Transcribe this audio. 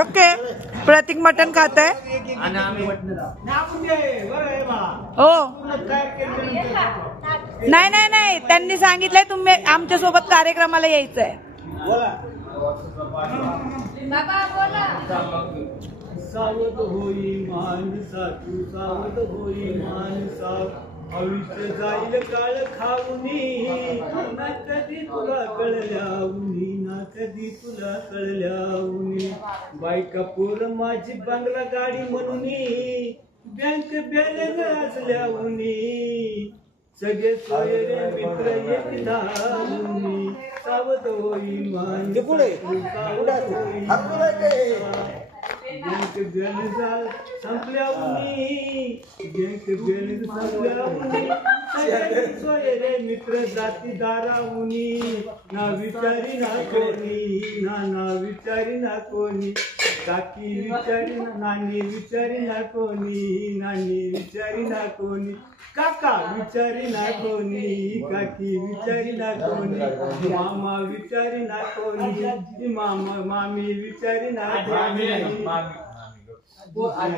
Okay, प्रतीक mutton खात आहे. हो, नाही नाही नाही, त्यांनी सांगितलंय तुम्ही आमच्या सोबत कार्यक्रमाला यायचंय. सावध होई माणसा तू, सावध होई माणसा, आयुष्य जाईल काळ खाऊनी, ना कधी तुला कळल्याऊनी, ना कधी तुला कळल्याऊनी. बायका पोर माझी बंगला गाडी म्हणून, बँक बॅलन्स असल्याऊनी, सगळे सोयरे मित्र एक धावूनी. सावध होई माणसा तू, सावध होई माणसा, बँक बॅलन्स संपल्याऊनी, बँक बॅलन्स संपल्याऊनी, सगळे सोयरे मित्र जाती दाराऊनी, ना विचारी ना कोणी, ना विचारी ना कोणी. काकी विचारी ना, नानी विचारी ना कोणी, नानी विचारी ना कोणी. काका विचारी ना कोणी, काकी विचारी ना कोणी. मामा विचारी ना कोणी, मामी विचारी ना कोणी. आज